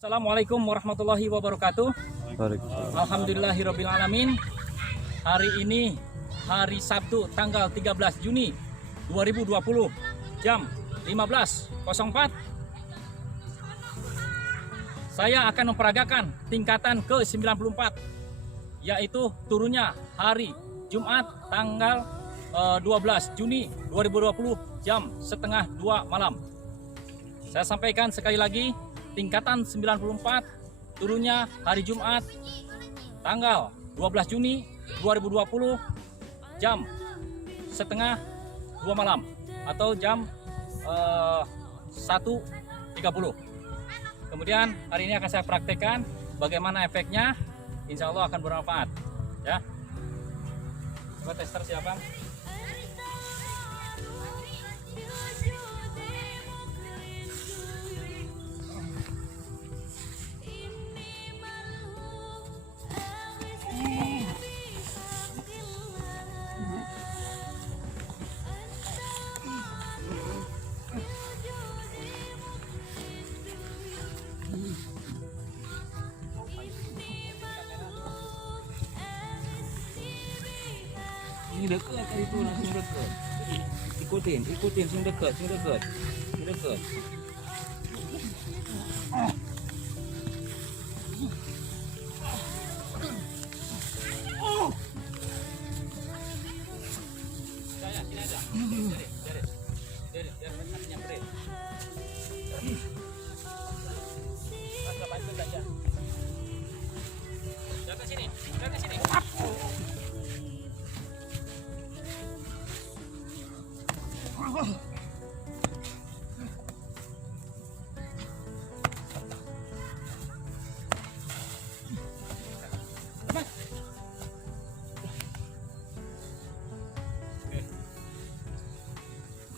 Assalamualaikum warahmatullahi wabarakatuh. Alhamdulillahirabbil alamin. Hari ini hari Sabtu tanggal 13 Juni 2020 jam 15.04. Saya akan memperagakan tingkatan ke-94, yaitu turunnya hari Jumat tanggal 12 Juni 2020 jam setengah 2 malam. Saya sampaikan sekali lagi, tingkatan 94 turunnya hari Jumat tanggal 12 Juni 2020 jam setengah 2 malam atau jam 1.30. Kemudian hari ini akan saya praktekkan bagaimana efeknya. Insya Allah akan bermanfaat ya. Coba tester siapa? Ini dekat itu langsung dekat. Ikutin sing dekat. Jaga sini.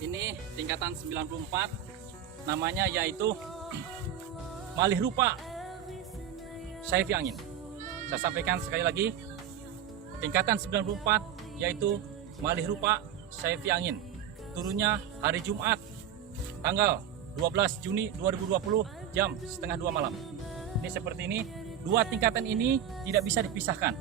Ini tingkatan 94, namanya yaitu malih rupa Saifi Angin. Saya sampaikan sekali lagi, tingkatan 94 yaitu malih rupa Saifi Angin. Turunnya hari Jumat tanggal 12 Juni 2020 jam setengah 2 malam. Ini seperti ini, dua tingkatan ini tidak bisa dipisahkan.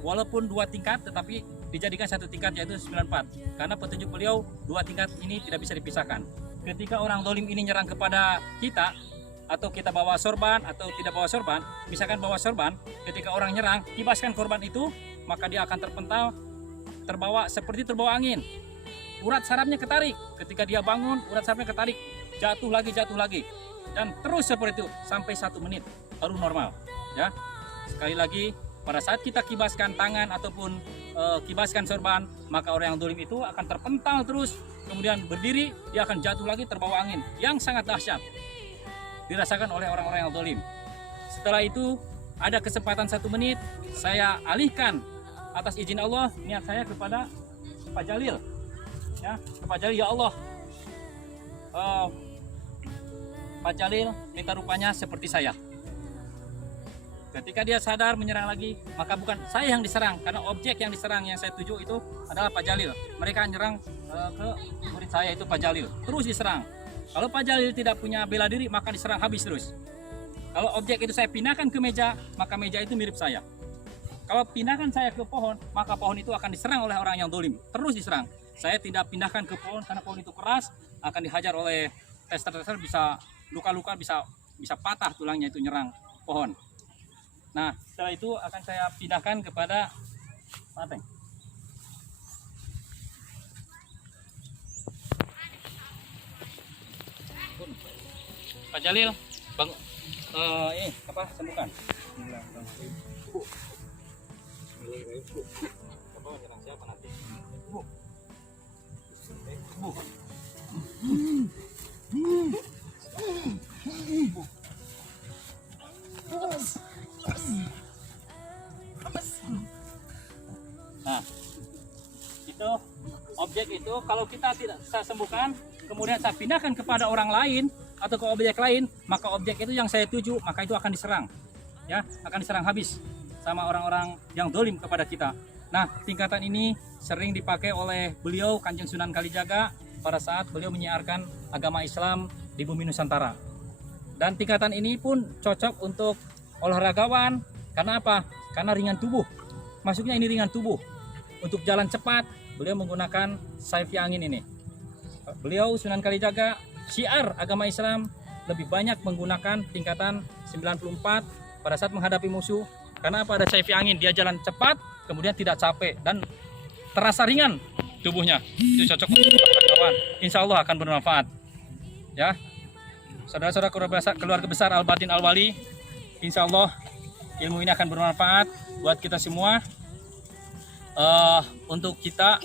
Walaupun dua tingkat tetapi dijadikan satu tingkat yaitu 94. Karena petunjuk beliau dua tingkat ini tidak bisa dipisahkan. Ketika orang dolim ini nyerang kepada kita, atau kita bawa sorban atau tidak bawa sorban, misalkan bawa sorban, ketika orang nyerang, kibaskan korban itu, maka dia akan terpental, terbawa seperti terbawa angin. Urat sarafnya ketarik, ketika dia bangun, urat sarafnya ketarik, jatuh lagi, dan terus seperti itu sampai 1 menit baru normal. Ya, sekali lagi, pada saat kita kibaskan tangan ataupun kibaskan sorban, maka orang yang dolim itu akan terpental terus, kemudian berdiri, dia akan jatuh lagi terbawa angin yang sangat dahsyat, dirasakan oleh orang-orang yang dolim. Setelah itu ada kesempatan 1 menit, saya alihkan atas izin Allah niat saya kepada Pak Jalil. Ya, Pak Jalil, ya Allah, Pak Jalil minta rupanya seperti saya. Ketika dia sadar menyerang lagi, maka bukan saya yang diserang, karena objek yang diserang yang saya tuju itu adalah Pak Jalil. Mereka menyerang ke murid saya itu Pak Jalil, terus diserang. Kalau Pak Jalil tidak punya bela diri, maka diserang habis terus. Kalau objek itu saya pindahkan ke meja, maka meja itu mirip saya. Kalau pindahkan saya ke pohon, maka pohon itu akan diserang oleh orang yang dolim, terus diserang. Saya tidak pindahkan ke pohon karena pohon itu keras, akan dihajar oleh tester-tester, bisa luka-luka, bisa patah tulangnya itu nyerang pohon. Nah, setelah itu akan saya pindahkan kepada Pateng. Pak Jalil, bang, sembuhkan. Coba menyerang siapa nanti? Nah, itu objek itu kalau kita tidak saya sembuhkan, kemudian saya pindahkan kepada orang lain atau ke objek lain, maka objek itu yang saya tuju, maka itu akan diserang, ya, akan diserang habis sama orang-orang yang dolim kepada kita. Nah, tingkatan ini sering dipakai oleh beliau Kanjeng Sunan Kalijaga pada saat beliau menyiarkan agama Islam di bumi Nusantara. Dan tingkatan ini pun cocok untuk olahragawan. Karena apa? Karena ringan tubuh. Masuknya ini ringan tubuh. Untuk jalan cepat, beliau menggunakan Saifi Angin ini. Beliau Sunan Kalijaga, syiar agama Islam lebih banyak menggunakan tingkatan 94 pada saat menghadapi musuh. Karena apa? Ada Saifi Angin, dia jalan cepat, kemudian tidak capek dan terasa ringan tubuhnya. Itu cocok untuk olahragawan. Insya Allah akan bermanfaat. Ya, saudara-saudara keluarga besar Al-Batin Al-Wali, insya Allah ilmu ini akan bermanfaat buat kita semua, untuk kita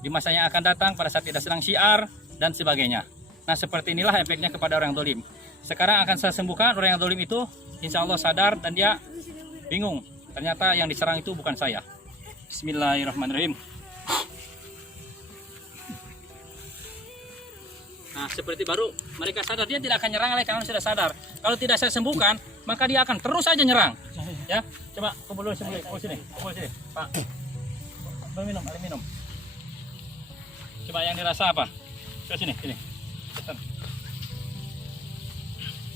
di masa yang akan datang pada saat kita sedang syiar dan sebagainya. Nah, seperti inilah efeknya kepada orang dolim. Sekarang akan saya sembuhkan orang yang dolim itu, insya Allah sadar dan dia bingung. Ternyata yang diserang itu bukan saya. Bismillahirrahmanirrahim. Nah, seperti baru mereka sadar, dia tidak akan nyerang lagi karena sudah sadar. Kalau tidak saya sembuhkan, maka dia akan terus saja nyerang. Ya, coba kumpul dulu sini, kumpul sini, Pak. Minum, ada minum. Coba yang dirasa apa? Coba sini. Tester.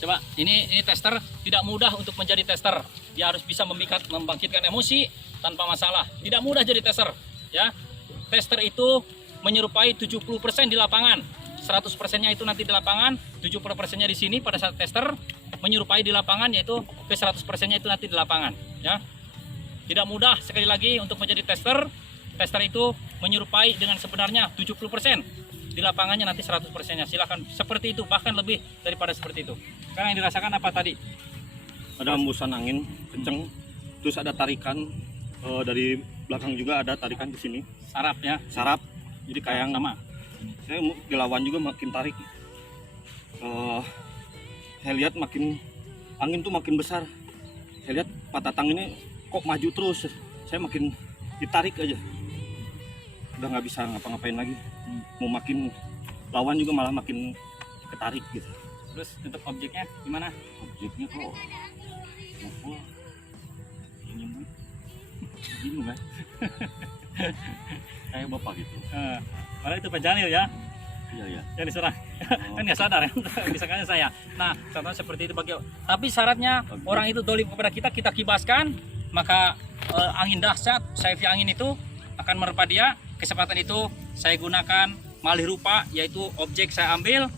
Coba, ini tester tidak mudah untuk menjadi tester. Dia harus bisa membangkitkan emosi tanpa masalah. Tidak mudah jadi tester, ya. Tester itu menyerupai 70% di lapangan. 100%-nya itu nanti di lapangan, 70%-nya di sini pada saat tester, menyerupai di lapangan, yaitu ke 100%-nya itu nanti di lapangan, ya. Tidak mudah sekali lagi untuk menjadi tester. Tester itu menyerupai dengan sebenarnya 70%, di lapangannya nanti 100%-nya. Silakan seperti itu, bahkan lebih daripada seperti itu. Sekarang yang dirasakan apa tadi? Ada hembusan angin kenceng, terus ada tarikan dari belakang juga ada tarikan di sini. Saraf ya. Saraf. Jadi kayak sama. Saya dilawan juga makin tarik. Saya lihat makin angin tuh makin besar. Saya lihat Pak Tatang ini kok maju terus. Saya makin ditarik aja. Udah nggak bisa ngapa-ngapain lagi. Mau makin lawan juga malah makin ketarik gitu. Terus untuk objeknya gimana? Objeknya kok apa? Ini kan? Kayak bapak gitu. Malah itu Pak Janil ya. Iya. Yang diserang. Kan nggak sadar ya. Misalkan saya. Nah, contohnya seperti itu bagi. Tapi syaratnya orang itu dolim kepada kita kibaskan, maka angin dahsyat, Saifi Angin itu akan menerpa dia. Kesempatan itu saya gunakan malih rupa, yaitu objek saya ambil.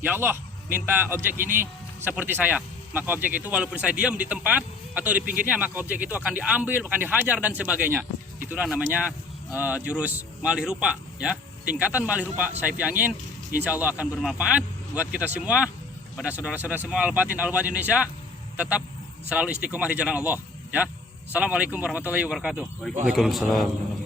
Ya Allah, minta objek ini seperti saya. Maka objek itu walaupun saya diam di tempat atau di pinggirnya, maka objek itu akan diambil, akan dihajar dan sebagainya. Itulah namanya jurus malih rupa, ya. Tingkatan malih rupa Saifi Angin, insya Allah akan bermanfaat buat kita semua. Pada saudara-saudara semua Al-Batin Al-Wali Indonesia, tetap selalu istiqomah di jalan Allah, ya. Assalamualaikum warahmatullahi wabarakatuh. Waalaikumsalam.